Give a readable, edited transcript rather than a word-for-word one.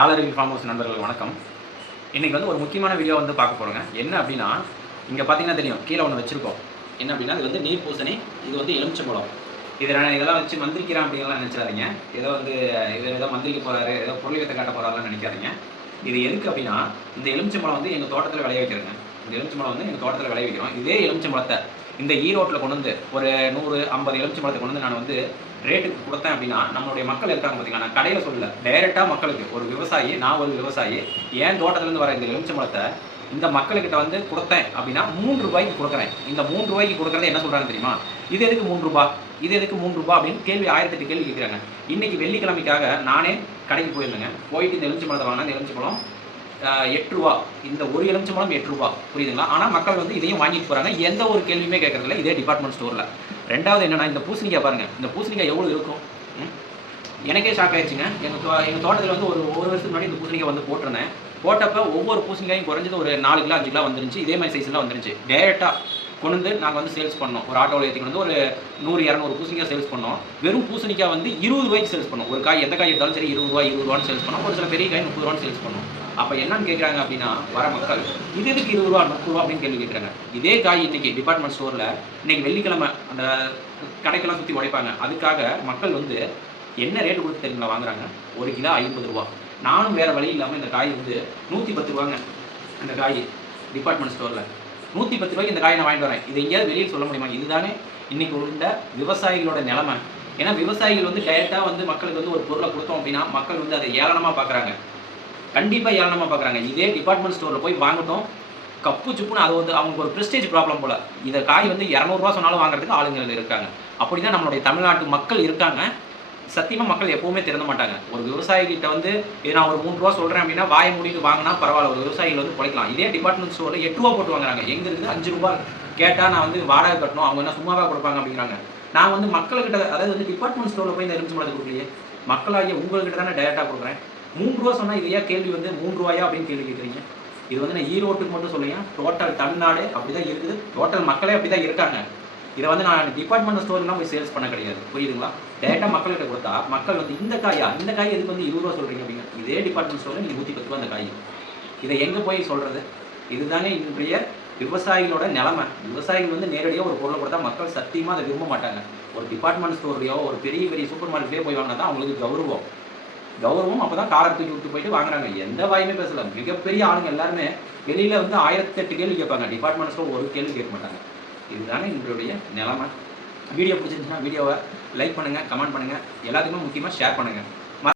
டாலரில் farm house நண்பர்கள் வணக்கம். இன்றைக்கி வந்து ஒரு முக்கியமான வீடியோ வந்து பார்க்க போகிறோங்க. என்ன அப்படின்னா, இங்கே பார்த்தீங்கன்னா தெரியும், கீழே ஒன்று வச்சுருக்கோம். என்ன அப்படின்னா, இது வந்து நீர் பூசணி, இது வந்து எலுமிச்சம்பழம். இதெல்லாம் வச்சு மந்திரிக்கிறான் அப்படின்லாம் நினச்சிடாதீங்க. ஏதோ வந்து இவர் ஏதோ மந்திரிக்க போகிறாரு, ஏதோ பொருளியத்தை காட்ட போகிறாருன்னு நினைக்காதீங்க. இது எதுக்கு அப்படின்னா, இந்த எலுமிச்சம்பழம் வந்து எங்கள் தோட்டத்தில் விளைய வைக்கிறேங்க. இந்த எலுமிச்சம்பழம் வந்து எங்கள் தோட்டத்தில் விளைய வைக்கிறோம். இதே எலுமிச்சம்பழத்தை இந்த ஈரோட்டில் கொண்டு வந்து ஒரு 100-50 எலுமிச்சம்பழத்தை கொண்டு வந்து நான் வந்து ரேட்டுக்கு கொடுத்தேன் அப்படின்னா, நம்மளுடைய மக்கள் இருக்காங்க பார்த்தீங்களா, நான் கடையில் சொல்லல, டைரெக்டாக மக்களுக்கு ஒரு விவசாயி, நான் ஒரு விவசாயி, என் தோட்டத்துலேருந்து வர இந்த எலுமிச்சம்பழத்தை இந்த மக்கள்கிட்ட வந்து கொடுத்தேன் அப்படின்னா ரூ. 3 கொடுக்குறேன். இந்த ரூ. 3 கொடுக்குறது என்ன சொல்கிறாங்க தெரியுமா? இது எதுக்கு ரூ. 3? இது எதுக்கு ரூ. அப்படின்னு கேள்வி 1008 கேள்வி கேட்குறாங்க. இன்றைக்கி வெள்ளிக்கிழமைக்காக நானே கடைக்கு போயிருந்தேங்க. போயிட்டு இந்த எலுமிச்சம்பழத்தை வாங்கினா, இந்த எலுமிச்சம்பழம் ரூ. 8. இந்த ஒரு எலுமிச்சம்பழம் ரூ. 8, புரியுதுங்களா? ஆனால் மக்கள் வந்து இதையும் வாங்கிட்டு போகிறாங்க. எந்த ஒரு கேள்வியுமே கேட்கறதில்ல இதே டிபார்ட்மெண்ட் ஸ்டோரில். ரெண்டாவது என்னன்னா, இந்த பூசணிக்காய் பாருங்கள், இந்த பூசணிக்காய் எவ்வளோ இருக்கும்? எனக்கே ஷாக் ஆயிடுச்சுங்க. எங்கள் தோட்டத்தில் வந்து ஒரு வருஷத்துக்கு முன்னாடி இந்த பூசணிக்காய் வந்து போட்டிருந்தேன். போட்டப்போ ஒவ்வொரு பூசணிக்காயும் குறைஞ்சது ஒரு 4 கிலோ 5 கிலோ வந்துருந்துச்சு. இதே மாதிரி சைஸ்லாம் வந்துருந்துச்சு. டேரெக்டாக கொண்டு வந்து நாங்கள் வந்து சேல்ஸ் பண்ணோம். ஒரு ஆட்டோவில் ஏற்றி கொண்டு வந்து ஒரு 100-200 பூசணிக்காய் சேல்ஸ் பண்ணோம். வெறும் பூசணிக்காய் வந்து ரூ. 20 சேல்ஸ் பண்ணோம். ஒரு காய் எந்த காய் எடுத்தாலும் சரி ரூ. 20 சேல்ஸ் பண்ணோம். ஒரு சில பெரிய காய் ரூ. 30 சேல்ஸ் பண்ணோம். அப்போ என்னன்னு கேட்குறாங்க அப்படின்னா, வர மக்கள் இது எதுக்கு ரூ. 20 30 அப்படின்னு கேள்வி கேட்குறாங்க. இதே காய் இன்றைக்கி டிபார்ட்மெண்ட் ஸ்டோரில் இன்றைக்கி வெள்ளிக்கிழமை அந்த கடைக்கெல்லாம் சுற்றி உடைப்பாங்க. அதுக்காக மக்கள் வந்து என்ன ரேட்டு கொடுத்து தெரியுங்களா வாங்குறாங்க? 1 கிலோ ரூ. 50. நானும் வேறு வழி இல்லாமல் இந்த காய் வந்து ரூ. 110. அந்த காய் டிபார்ட்மெண்ட் ஸ்டோரில் ரூ. 110 இந்த காயை நான் வாங்கிட்டு வரேன். இதை எங்கேயாவது வெளியில் சொல்ல முடியுமா? இதுதானே இன்றைக்கி உள்ள விவசாயிகளோட நிலைமை. ஏன்னா விவசாயிகள் வந்து டைரெக்டாக வந்து மக்களுக்கு வந்து ஒரு பொருளை கொடுத்தோம் அப்படின்னா மக்கள் வந்து அதை ஏளனமாக பார்க்குறாங்க. கண்டிப்பாக ஏளனமாக பார்க்குறாங்க. இதே டிபார்ட்மெண்ட் ஸ்டோரில் போய் வாங்கட்டும், கப்பு சுப்புன்னு அது வந்து அவங்களுக்கு ஒரு ப்ரெஸ்டேஜ் ப்ராப்ளம் போல். இதை காய் வந்து ரூ. 200 சொன்னாலும் வாங்குறதுக்கு ஆளுங்க இருக்காங்க. அப்படி தான் நம்மளுடைய தமிழ்நாட்டு மக்கள் இருக்காங்க. சத்தியமாக மக்கள் எப்போவுமே திறந்த மாட்டாங்க. ஒரு விவசாயிகிட்ட வந்து இது நான் ஒரு ரூ. 3 சொல்கிறேன் அப்படின்னா வாயை மூடிட்டு வாங்கினா பரவாயில்ல, ஒரு விவசாயிகள் வந்து பிழைக்கலாம். இதே டிபார்ட்மெண்ட் ஸ்டோரில் ரூ. 8 போட்டு வாங்குறாங்க. எங்கே இருக்குது ரூ. 5 கேட்டால் நான் வந்து வாடகை கட்டணும், அவங்க என்ன சும்மாவாக கொடுப்பாங்க அப்படிங்கிறாங்க. நான் வந்து மக்கள்கிட்ட, அதாவது வந்து டிபார்ட்மெண்ட் ஸ்டோரில் போய் இந்த எலுமிச்சம்பழத்தை கொடுக்கலையே, மக்களாகிய உங்கள்கிட்ட தானே டைரெக்டாக கொடுக்குறேன். ரூ. 3 சொன்னால் இதையா கேள்வி வந்து ரூ. 3 அப்படின்னு கேள்வி கேட்குறீங்க? இது வந்து நான் ஈரோட்டுக்கு மட்டும் சொல்லுங்க, டோட்டல் தமிழ்நாடு அப்படி தான் இருக்குது, டோட்டல் மக்களே அப்படி தான் இருக்காங்க. இதை வந்து நான் டிபார்ட்மெண்ட் ஸ்டோர்லாம் போய் சேல்ஸ் பண்ண கிடையாது, புரியுதுங்களா? டேரெக்டாக மக்கள்கிட்ட கொடுத்தா மக்கள் வந்து இந்த காய் எதுக்கு வந்து ரூ. 20 சொல்கிறீங்க அப்படிங்க. இதே டிபார்ட்மெண்ட் ஸ்டோரில் நீங்கள் 110 அந்த காய். இதை எங்கே போய் சொல்கிறது? இதுதானே இன்றைய விவசாயிகளோட நிலைமை. விவசாயிகள் வந்து நேரடியாக ஒரு பொருளை கொடுத்தா மக்கள் சத்தியமாக அதை விரும்ப மாட்டாங்க. ஒரு டிபார்ட்மெண்ட் ஸ்டோர்லையோ ஒரு பெரிய சூப்பர் மார்க்கெட்லேயோ போய் வாங்கினா தான் அவங்களுக்கு கௌரவம். அப்போ தான் காலர் தூக்கி விட்டு போயிட்டு வாங்குறாங்க. எந்த வாயுமே பேசல. மிகப்பெரிய ஆளுங்க எல்லாருமே வெளியில் வந்து 1008 கேள்வி கேட்பாங்க. டிபார்ட்மெண்ட் ஸ்டோர் ஒரு கேள்வி கேட்க மாட்டாங்க. இதுதானே எங்களுடைய நிலைமை. வீடியோ பிடிச்சிருந்துச்சுன்னா வீடியோவை லைக் பண்ணுங்கள், கமெண்ட் பண்ணுங்கள், எல்லாத்துக்குமே முக்கியமாக ஷேர் பண்ணுங்கள்.